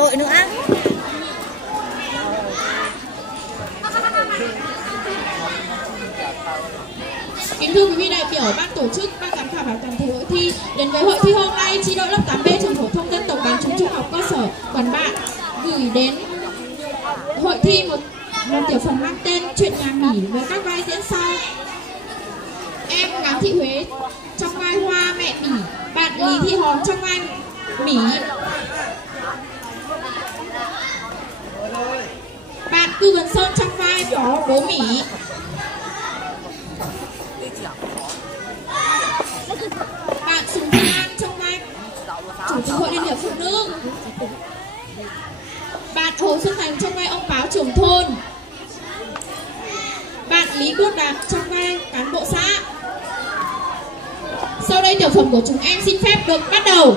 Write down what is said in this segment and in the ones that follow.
đội nữa. Kính thưa quý vị đại biểu, ban tổ chức, ban giám khảo và toàn thể hội thi, đến với hội thi hôm nay, chi đội lớp 8B trường phổ thông dân tộc bán trú trung học cơ sở Quản Bạ gửi đến hội thi một tiểu phẩm mang tên Chuyện nhà Mỉ với các vai diễn sau: em Ngắm Thị Huế trong vai Hoa mẹ Mỉ, bạn Lý Thị Hòn trong vai Mỉ, bạn Cư Gần Sơn trong vai bố Mỉ, bạn Sùng Thị An trong vai Chủ tịch Hội Liên hiệp Phụ nữ, bạn Hồ Xuân Thành trong vai ông Báo trưởng thôn, bạn Lý Quốc Đạt trong vai cán bộ xã. Sau đây tiểu phẩm của chúng em xin phép được bắt đầu.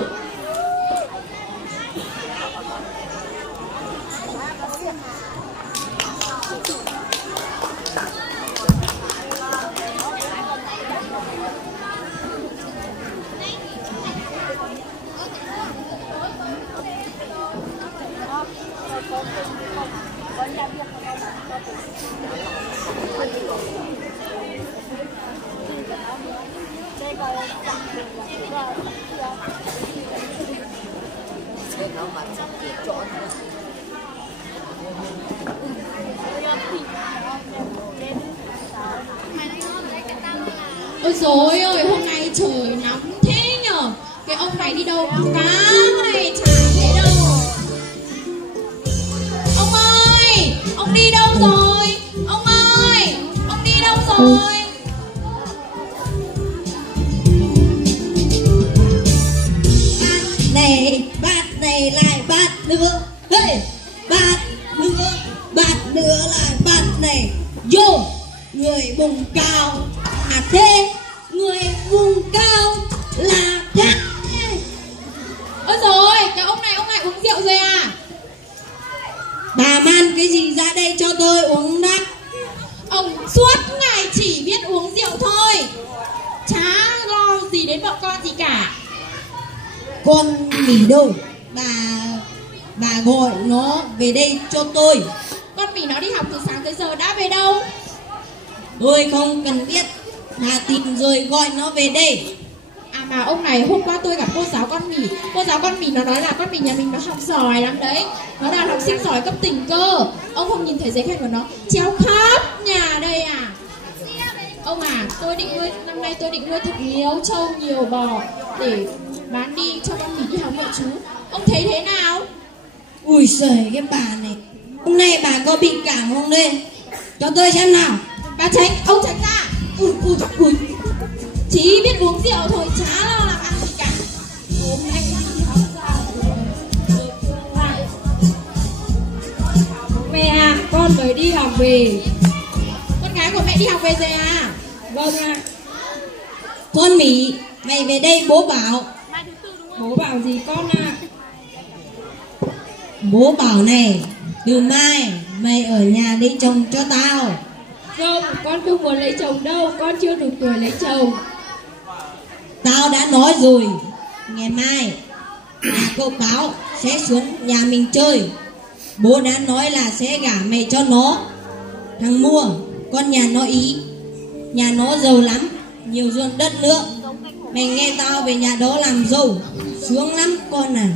Ôi dồi ơi, hôm nay trời nóng thế nhở. Cái ông này đi đâu cả này chả thấy đâu. Ông ơi, ông đi đâu rồi? Ông ơi, ông đi đâu rồi? Bát này lại bát nữa. Hey, bát nữa lại bát này. Vô, người vùng cao là thế, người vùng cao là thế. Ôi rồi, cái ông này uống rượu rồi à? Bà mang cái gì ra đây cho tôi uống đã. Ông suốt ngày chỉ biết uống rượu thôi, chả lo gì đến bọn con gì cả. Con Mỉ đâu? Bà gọi nó về đây cho tôi. Con Mỉ nó đi học từ sáng tới giờ đã về đâu? Tôi không cần biết, bà tìm rồi gọi nó về đây. À mà ông này, hôm qua tôi gặp cô giáo con Mỉ. Cô giáo con Mỉ nó nói là con Mỉ nhà mình nó học giỏi lắm đấy. Nó là học sinh giỏi cấp tỉnh cơ. Ông không nhìn thấy giấy khen của nó treo khắp nhà đây à? Ông à, năm nay tôi định nuôi thật nhiều trâu nhiều bò để bán đi cho con Mỉ đi học nội trú. Ông thấy thế nào? Ui giời, cái bà này, hôm nay bà có bị cảm không đây? Cho tôi xem nào. Bà tránh, ông tránh ra. Ui. Chỉ biết uống rượu thôi, chả lo làm ăn gì cả. Hôm nay đi học Mẹ à, con mới đi học về. Con gái của mẹ đi học về rồi à? Vâng ạ. Con Mỉ, mày về đây bố bảo. Bố bảo gì con ạ? Bố bảo này, từ mai mày ở nhà lấy chồng cho tao. Không, con không muốn lấy chồng đâu, con chưa đủ tuổi lấy chồng. Tao đã nói rồi, ngày mai nhà cậu Báo sẽ xuống nhà mình chơi. Bố đã nói là sẽ gả mày cho nó. Thằng Mua, con nhà nó Ý, nhà nó giàu lắm, nhiều ruộng đất nữa. Mày nghe tao về nhà đó làm dâu, sướng lắm con à.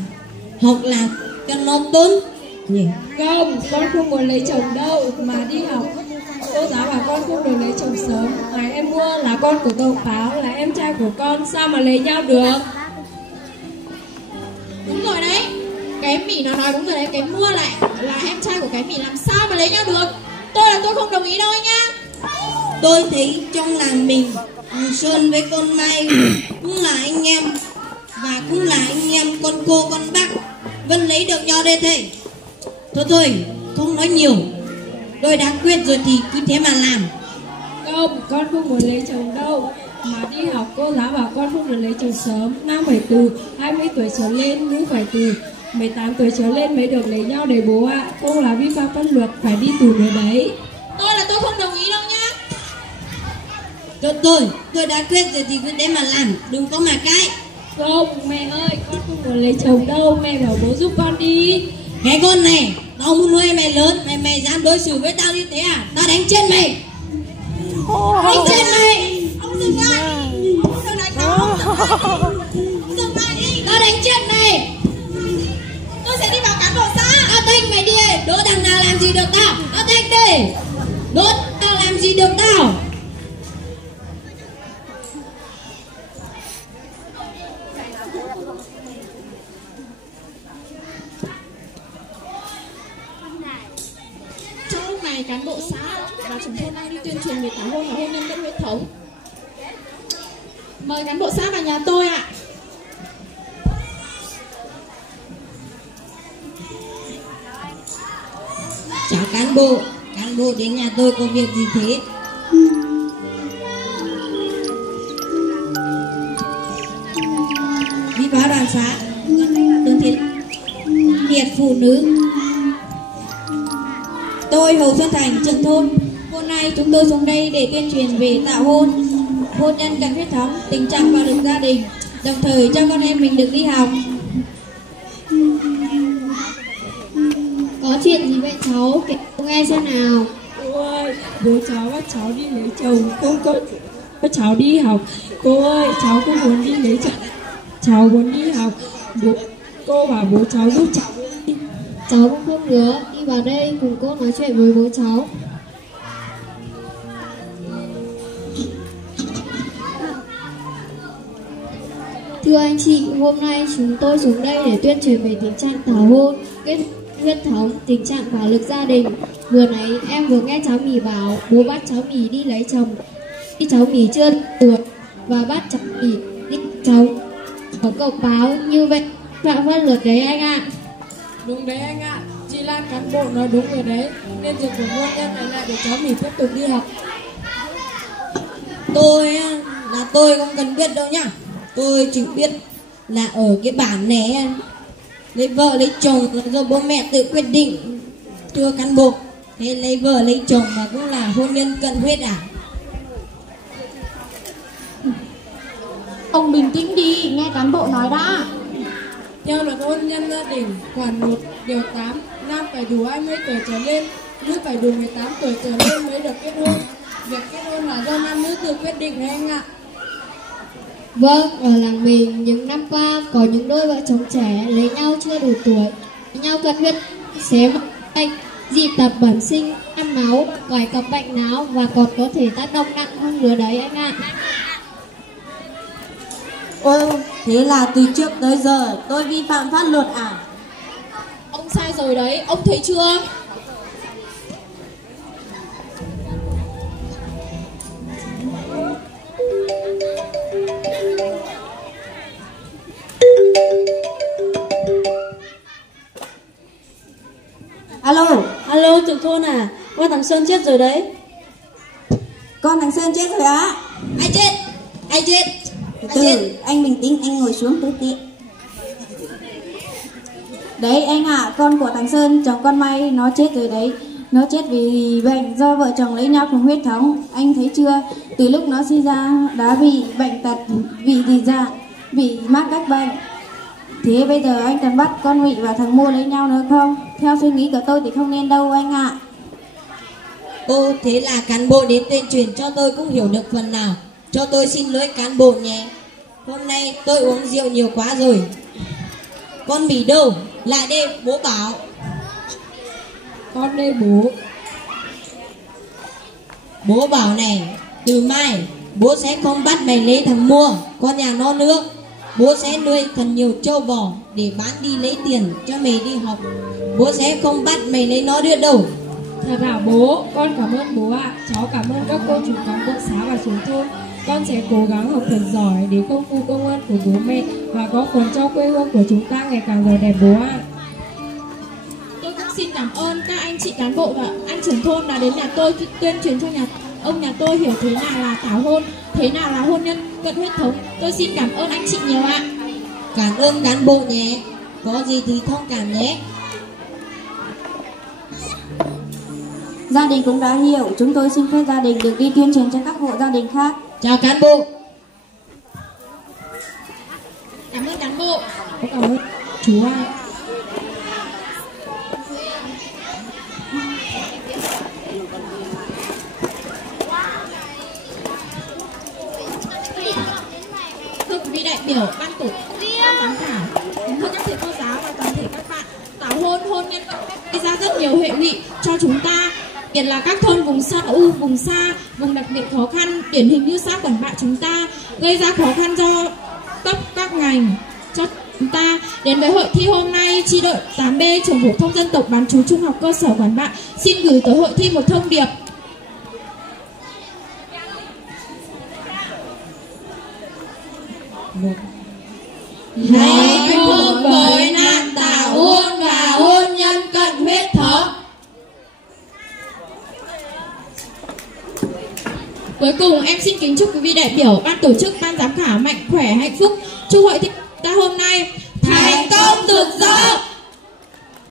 Học là cho nó tốt nhỉ. Không, con không muốn lấy chồng đâu, mà đi học cô giáo bảo con không được lấy chồng sớm. Mà em Mua là con của cậu Báo, là em trai của con, sao mà lấy nhau được? Đúng rồi đấy, cái Mỉ nó nói đúng rồi đấy. Cái Mua lại là em trai của cái Mỉ, làm sao mà lấy nhau được? Tôi không đồng ý đâu nhá. Tôi thấy trong làng mình, thằng Sơn với con Mai cũng là anh em, và cũng là anh em con cô con bác, vẫn lấy được nhau đây thầy. Thôi, không nói nhiều. Tôi đã quyết rồi thì cứ thế mà làm. Không, con không muốn lấy chồng đâu. Mà đi học cô giáo bảo con không được lấy chồng sớm. Nam phải từ 20 tuổi trở lên, nữ phải từ 18 tuổi trở lên mới được lấy nhau đấy bố ạ. Không là vi phạm pháp luật, phải đi tù nữa đấy. Tôi không đồng ý đâu nhá. Tôi đã quyết rồi thì cứ thế mà làm, đừng có mà cãi. Không, mẹ ơi, con không muốn lấy chồng đâu. Mẹ bảo bố giúp con đi. Cái con này, tao muốn nuôi mày lớn, mày dám đối xử với tao như thế à? Tao đánh chết mày. Đánh chết mày. Ông dừng lại. Ông đừng đánh tao. Ông dừng lại đi. Tao đánh chết mày. Tôi sẽ đi báo cán bộ xã. Tao tách mày đi. Đố thằng nào làm gì được tao. Tao tách đi. Đố tao làm gì được tao. Trong lúc này cán bộ xã và trưởng thôn đang đi tuyên truyền về tảo hôn và hôn nhân cận huyết thống. Mời cán bộ xã vào nhà tôi ạ. Chào cán bộ đến nhà tôi có việc gì thế? Bí báo đoàn xã, Tương Thiện Liệt phụ nữ. Tôi Hồ Xuân Thành, trưởng thôn. Hôm nay chúng tôi xuống đây để tuyên truyền về tảo hôn, hôn nhân cận huyết thống, tình trạng bạo lực gia đình, đồng thời cho con em mình được đi học. Có chuyện gì vậy cháu? Kể nghe xem nào. Cô ơi, bố cháu bắt cháu đi lấy chồng, không có bắt cháu đi học. Cô ơi, cháu cũng muốn đi lấy chồng. Cháu muốn đi học. Cô bảo bố cháu giúp cháu đi. Cháu cũng không nữa, đi vào đây cùng cô nói chuyện với bố cháu. Thưa anh chị, hôm nay chúng tôi xuống đây để tuyên truyền về tình trạng tảo hôn, kết huyết thống, tình trạng bạo lực gia đình. Vừa nãy em vừa nghe cháu Mì bảo bố bắt cháu Mì đi lấy chồng khi cháu Mì chưa được và bắt cháu Mì đi cháu có cậu báo như vậy phạm pháp luật đấy anh ạ. Đúng đấy anh ạ, chị Lan cán bộ nói đúng rồi đấy, nên dừng cuộc hôn nhân này lại để cháu mình tiếp tục đi học. Tôi không cần biết đâu nhá. Tôi chỉ biết là ở cái bản này lấy vợ lấy chồng là do bố mẹ tự quyết định. Thưa cán bộ, thế lấy vợ lấy chồng mà cũng là hôn nhân cận huyết à? Ông bình tĩnh đi, nghe cán bộ nói đã. Theo luật hôn nhân gia đình khoản 1 điều 8, nam phải đủ 20 tuổi trở lên, nữ phải đủ 18 tuổi trở lên mới được kết hôn. Việc kết hôn là do nam nữ tự quyết định đấy anh ạ. Vâng, ở làng mình những năm qua có những đôi vợ chồng trẻ lấy nhau chưa đủ tuổi, lấy nhau cận huyết, xé bệnh, dị tật bẩm sinh, ăn máu, vài cặp bệnh não và còn có thể tác động nặng hơn nữa đấy anh ạ. Thế là từ trước tới giờ tôi vi phạm pháp luật à? Ông sai rồi đấy, ông thấy chưa? Alo, trưởng thôn à? Con thằng Sơn chết rồi đấy. Con thằng Sơn chết rồi á? Ai chết? Từ anh bình tĩnh, anh ngồi xuống tí. Đấy anh ạ, con của thằng Sơn, chồng con May nó chết rồi đấy. Nó chết vì bệnh do vợ chồng lấy nhau cùng huyết thống. Anh thấy chưa? Từ lúc nó sinh ra đã bị bệnh tật, bị mắc các bệnh. Thế bây giờ anh cần bắt con Mị và thằng Mua lấy nhau nữa không? Theo suy nghĩ của tôi thì không nên đâu anh ạ. Thế là cán bộ đến tuyên truyền cho tôi cũng hiểu được phần nào. Cho tôi xin lỗi cán bộ nhé. Hôm nay tôi uống rượu nhiều quá rồi. Con Mỉ đâu? Lại đây bố bảo. Con đây bố. Bố bảo này, từ mai bố sẽ không bắt mày lấy thằng Mua, con nhà nó nữa. Bố sẽ nuôi thật nhiều trâu bò để bán đi lấy tiền cho mày đi học. Bố sẽ không bắt mày lấy nó nữa đâu. Thật hả bố? Con cảm ơn bố ạ. Cháu cảm ơn các cô chú cán bộ xã và trưởng thôn. Con sẽ cố gắng học thật giỏi để không phụ công ơn của bố mẹ và góp phần cho quê hương của chúng ta ngày càng giàu đẹp bố ạ. Tôi cũng xin cảm ơn các anh chị cán bộ và anh trưởng thôn đã đến nhà tôi tuyên truyền cho ông nhà tôi hiểu thế nào là tảo hôn, thế nào là hôn nhân cận huyết thống. Tôi xin cảm ơn anh chị nhiều ạ. Cảm ơn cán bộ nhé. Có gì thì thông cảm nhé. Gia đình cũng đã hiểu, chúng tôi xin phép gia đình được đi tuyên truyền cho các hộ gia đình khác. Chào cán bộ. Cảm ơn cán bộ. Cảm ơn chú ạ. rất nhiều hệ lụy cho chúng ta, đặc biệt là các thôn vùng sâu, vùng xa, vùng đặc biệt khó khăn, điển hình như xã Quản Bạ chúng ta, gây ra khó khăn do cấp các ngành cho chúng ta. Đến với hội thi hôm nay, chi đội 8B trường phổ thông dân tộc bán trú trung học cơ sở Quản Bạ xin gửi tới hội thi một thông điệp. Hãy cùng với nạn tảo hôn và hôn nhân cận huyết thống. Cuối cùng em xin kính chúc quý vị đại biểu, ban tổ chức, ban giám khảo mạnh khỏe, hạnh phúc. Chúc hội thi ta hôm nay thành công rực rỡ.